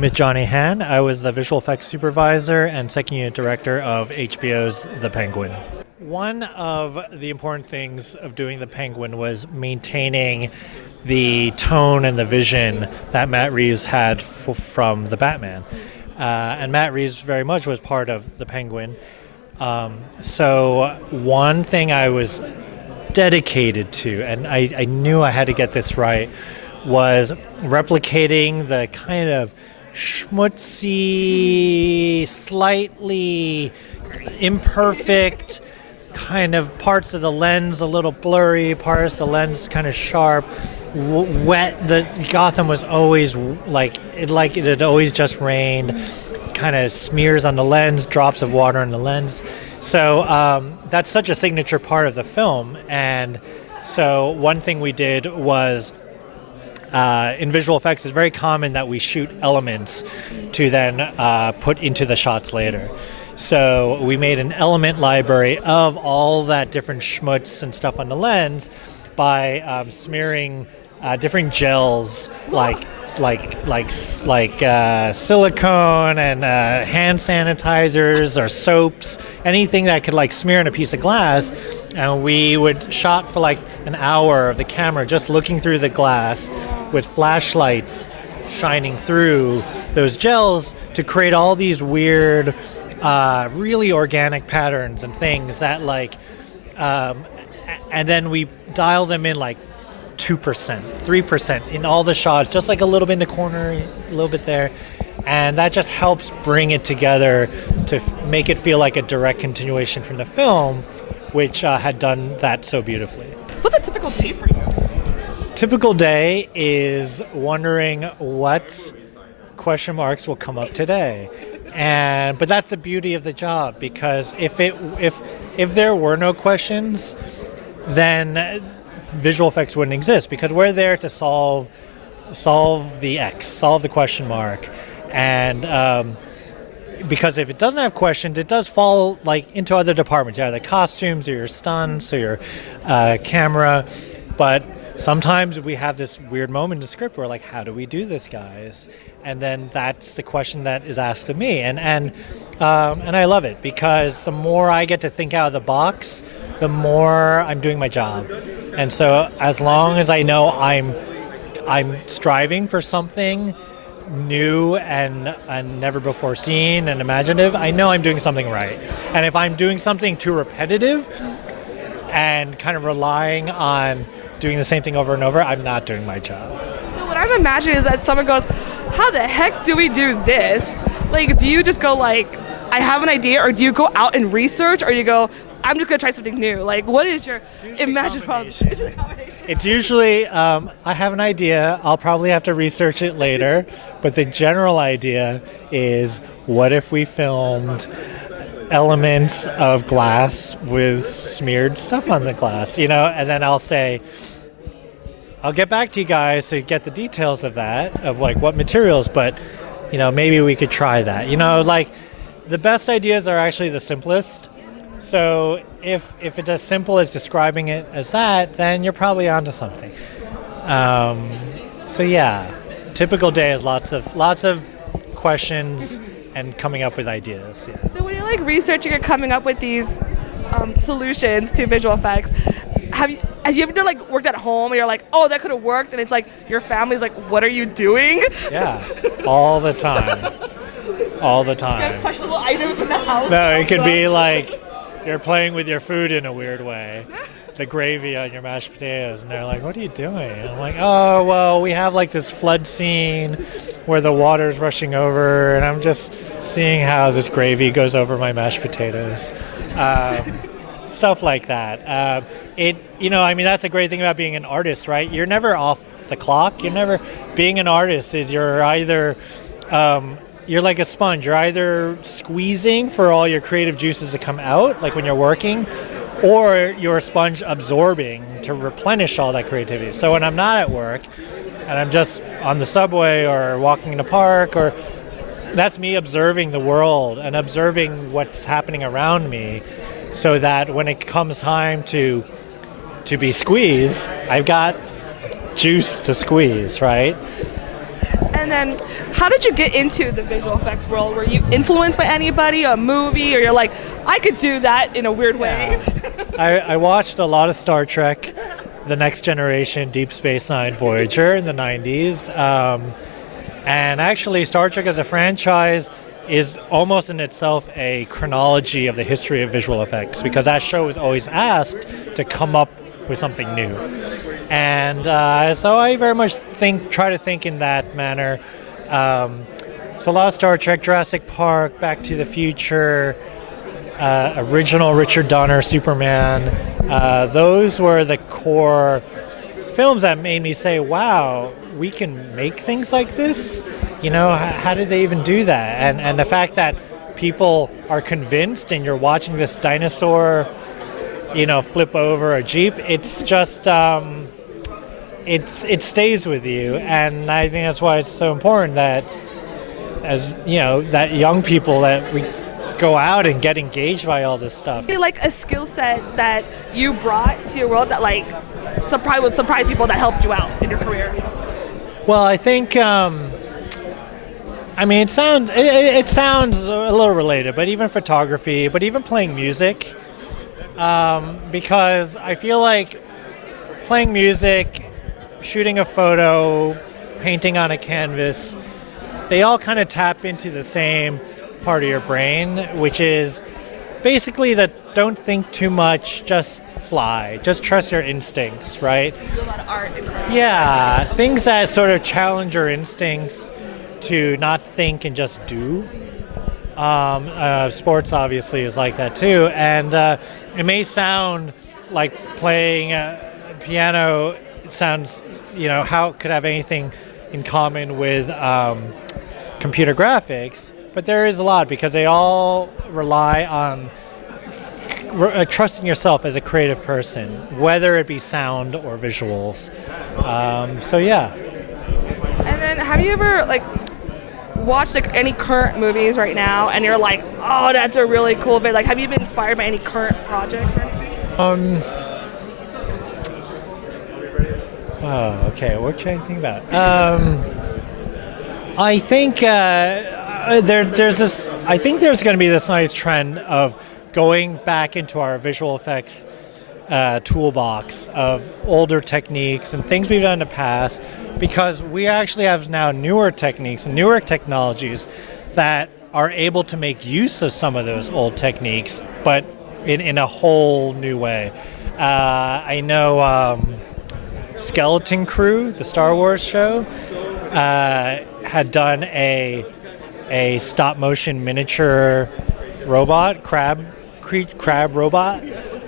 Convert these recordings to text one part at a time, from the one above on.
name is Johnny Han. I was the visual effects supervisor and second unit director of HBO's The Penguin. One of the important things of doing The Penguin was maintaining the tone and the vision that Matt Reeves had from the Batman. And Matt Reeves very much was part of The Penguin. So one thing I was dedicated to, and I knew I had to get this right, was replicating the kind of schmutzy, slightly imperfect kind of parts of the lens, a little blurry, parts of the lens kind of sharp, wet. The Gotham was always like it had always just rained, kind of smears on the lens, drops of water on the lens. So that's such a signature part of the film. And so one thing we did was, in visual effects, it's very common that we shoot elements to then put into the shots later. So we made an element library of all that different schmutz and stuff on the lens by smearing different gels like silicone and hand sanitizers or soaps, anything that could like smear on a piece of glass. And we would shot for like an hour of the camera just looking through the glass with flashlights shining through those gels to create all these weird, really organic patterns and things that and then we dial them in like 2%, 3% in all the shots, just like a little bit in the corner, a little bit there. And that just helps bring it together to make it feel like a direct continuation from the film, which had done that so beautifully. So what's a typical day for you? Typical day is wondering what question marks will come up today. But that's the beauty of the job, because if there were no questions, then visual effects wouldn't exist, because we're there to solve the X, solve the question mark. And because if it doesn't have questions, it does fall like into other departments, either costumes or your stunts or your camera. But sometimes we have this weird moment in the script where like, how do we do this, guys? And then that's the question that is asked of me. And I love it, because the more I get to think out of the box, the more I'm doing my job. And so as long as I know I'm striving for something new and never before seen and imaginative, I know I'm doing something right. And if I'm doing something too repetitive and kind of relying on doing the same thing over and over, I'm not doing my job. So what I'm imagining is that someone goes, how the heck do we do this? Like, do you just go like, I have an idea, or do you go out and research, or do you go, I'm just gonna try something new? Like, what is your imagined process? It's a combination. It's usually, I have an idea, I'll probably have to research it later, but the general idea is, what if we filmed elements of glass with smeared stuff on the glass, and then I'll say, I'll get back to you guys to get the details of that, of like what materials, but maybe we could try that. Like the best ideas are actually the simplest. So if it's as simple as describing it as that, then you're probably onto something. So yeah, typical day is lots of questions and coming up with ideas. Yeah. So when you're like researching or coming up with these solutions to visual effects, have you ever like worked at home and you're like, oh, that could have worked, and it's like your family's like, what are you doing? Yeah, all the time. All the time. Do you have questionable items in the house? No, it could be like you're playing with your food in a weird way. The gravy on your mashed potatoes, and they're like, what are you doing? And I'm like, oh, well, we have like this flood scene where the water's rushing over, and I'm just seeing how this gravy goes over my mashed potatoes. Stuff like that. That's a great thing about being an artist, right? You're never off the clock. Being an artist is you're either, you're like a sponge. You're either squeezing for all your creative juices to come out, like when you're working, or you're a sponge absorbing to replenish all that creativity. So when I'm not at work and I'm just on the subway or walking in the park, or that's me observing the world and observing what's happening around me, so that when it comes time to be squeezed, I've got juice to squeeze, right? And then, how did you get into the visual effects world? Were you influenced by anybody, a movie, or you're like, I could do that in a weird way? I watched a lot of Star Trek, The Next Generation, Deep Space Nine, Voyager in the 90s. And actually, Star Trek as a franchise is almost in itself a chronology of the history of visual effects, because that show is always asked to come up with something new. And so I very much try to think in that manner. So a lot of Star Trek, Jurassic Park, Back to the Future, original Richard Donner Superman. Those were the core films that made me say, wow, we can make things like this? You know, how did they even do that? And the fact that people are convinced and you're watching this dinosaur, you know, flip over a Jeep, it's just, it stays with you. And I think that's why it's so important that, as you know, that young people, that we go out and get engaged by all this stuff. Like a skill set that you brought to your world that like would surprise people, that helped you out in your career? Well, I think, I mean, it sounds a little related, but even photography, but even playing music, because I feel like playing music, shooting a photo, painting on a canvas, they all kind of tap into the same part of your brain, which is basically that don't think too much, just fly, just trust your instincts, right? You do a lot of art and craft. Yeah, things that sort of challenge your instincts to not think and just do. Sports obviously is like that too, and it may sound like playing piano. It sounds, you know, how could have anything in common with computer graphics? But there is a lot, because they all rely on trusting yourself as a creative person, whether it be sound or visuals. So yeah. And then, have you ever like watched like any current movies right now, and you're like, oh, that's a really cool vid? Like, have you been inspired by any current projects or anything? Oh, okay. What can I think about? I think there's this. I think there's going to be this nice trend of going back into our visual effects toolbox of older techniques and things we've done in the past, because we actually have now newer techniques and newer technologies that are able to make use of some of those old techniques, but in a whole new way. I know Skeleton Crew, the Star Wars show, had done a stop motion miniature robot, crab robot,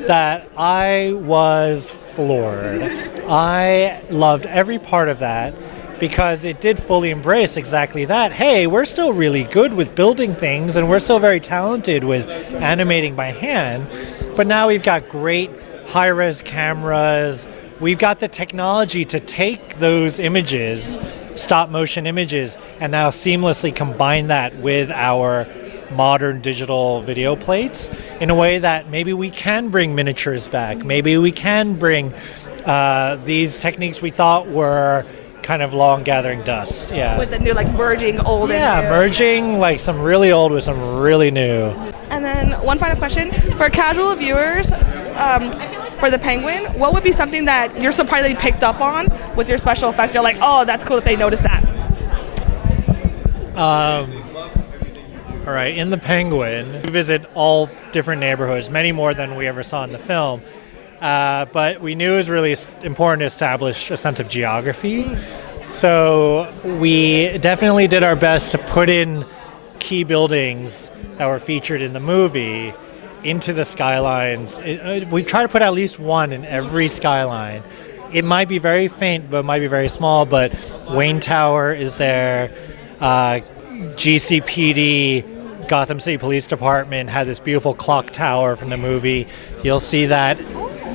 that I was floored. I loved every part of that, because it did fully embrace exactly that. Hey, we're still really good with building things, and we're still very talented with animating by hand, but now we've got great high-res cameras. We've got the technology to take those images, stop motion images, and now seamlessly combine that with our modern digital video plates in a way that maybe we can bring miniatures back. Maybe we can bring these techniques we thought were kind of long gathering dust. Yeah. With the new, like, merging old and new. Yeah, merging like some really old with some really new. And then one final question for casual viewers. For the Penguin, what would be something that you're surprisingly picked up on with your special effects? You're like, oh, that's cool that they noticed that. All right, in the Penguin, we visit all different neighborhoods, many more than we ever saw in the film. But we knew it was really important to establish a sense of geography. So we definitely did our best to put in key buildings that were featured in the movie into the skylines. We try to put at least one in every skyline. It might be very faint, but it might be very small, but Wayne Tower is there. GCPD, Gotham City Police Department, had this beautiful clock tower from the movie. You'll see that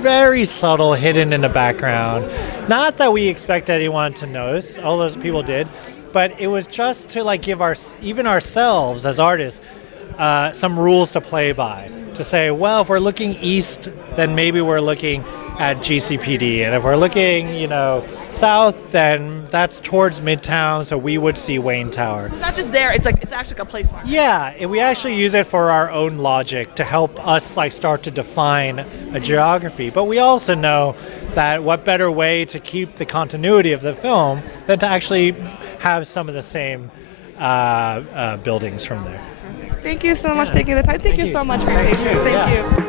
very subtle, hidden in the background. Not that we expect anyone to notice, all those people did, but it was just to like give even ourselves as artists some rules to play by. To say, well, if we're looking east, then maybe we're looking at GCPD. And if we're looking, south, then that's towards Midtown, so we would see Wayne Tower. So it's not just there, it's actually like a place mark. Yeah, we actually use it for our own logic to help us start to define a geography. But we also know that what better way to keep the continuity of the film than to actually have some of the same buildings from there. Thank you so much for taking the time. Thank you so much for your patience. Thank you.